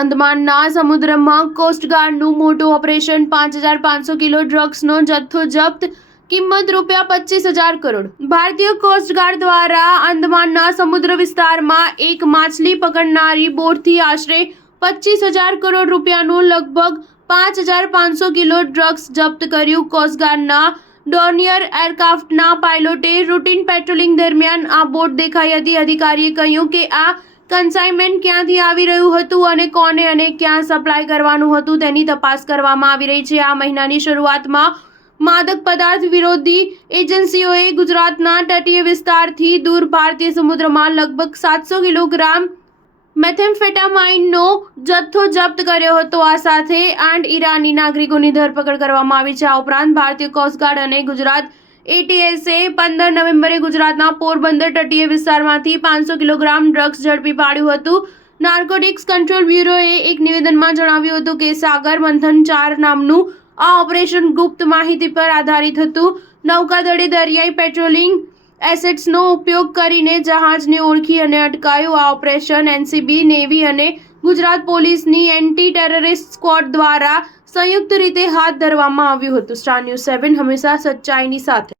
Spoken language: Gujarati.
અંદમાનના સમુદ્રમાં કોસ્ટગાર્ડનું મોટું ઓપરેશન 5,500 કિલો ડ્રગ્સનો જથ્થો જપ્ત કિંમત ₹25,000 કરોડ ભારતીય કોસ્ટગાર્ડ દ્વારા અંદમાનના સમુદ્ર વિસ્તારમાં એક માછલી પકડનારી બોટથી આશરે 25,000 કરોડ રૂપિયાનું લગભગ 5,500 કિલો ડ્રગ્સ જપ્ત કર્યું. કોસ્ટગાર્ડના ડોર્નિયર એરક્રાફ્ટના પાયલોટે રૂટીન પેટ્રોલિંગ દરમિયાન આ બોટ દેખાઈ હતી. અધિકારીએ કહ્યું કે આ કન્સાઇનમેન્ટ ક્યાંથી આવી રહ્યું હતું અને કોને અને ક્યાં સપ્લાય કરવાનું હતું તેની તપાસ કરવામાં આવી રહી છે. આ મહિનાની શરૂઆતમાં માદક પદાર્થ વિરોધી એજન્સીઓએ ગુજરાતના તટીય વિસ્તારથી દૂર ભારતીય સમુદ્રમાં લગભગ 700 કિલોગ્રામ મેથેમ્ફેટામાઇનનો જથ્થો જપ્ત કર્યો હતો. આ સાથે 8 ઈરાની નાગરિકોની ધરપકડ કરવામાં આવી છે. આ ઉપરાંત ભારતીય કોસ્ટગાર્ડ અને ગુજરાત એટીએસે 15 નવેમ્બરે ગુજરાતના પોરબંદર તટીય વિસ્તારમાંથી 500 કિલોગ્રામ ડ્રગ્સ ઝડપી પાડ્યું હતું. નાર્કોટિક્સ કંટ્રોલ બ્યુરોએ એક નિવેદનમાં જણાવ્યું હતું કે સાગર મંથન 4 નામનું આ ઓપરેશન ગુપ્ત માહિતી પર આધારિત હતું. નૌકાદળે દરિયાઈ પેટ્રોલિંગ એસેટ્સનો ઉપયોગ કરીને જહાજને ઓળખી અને અટકાયું. આ ઓપરેશન એનસીબી, નેવી અને ગુજરાત પોલીસની એન્ટી ટેરરિસ્ટ સ્ક્વોડ દ્વારા સંયુક્ત રીતે હાથ ધરવામાં આવ્યું હતું. સ્ટાર ન્યૂઝ 7 હંમેશા સચ્ચાઈની સાથે.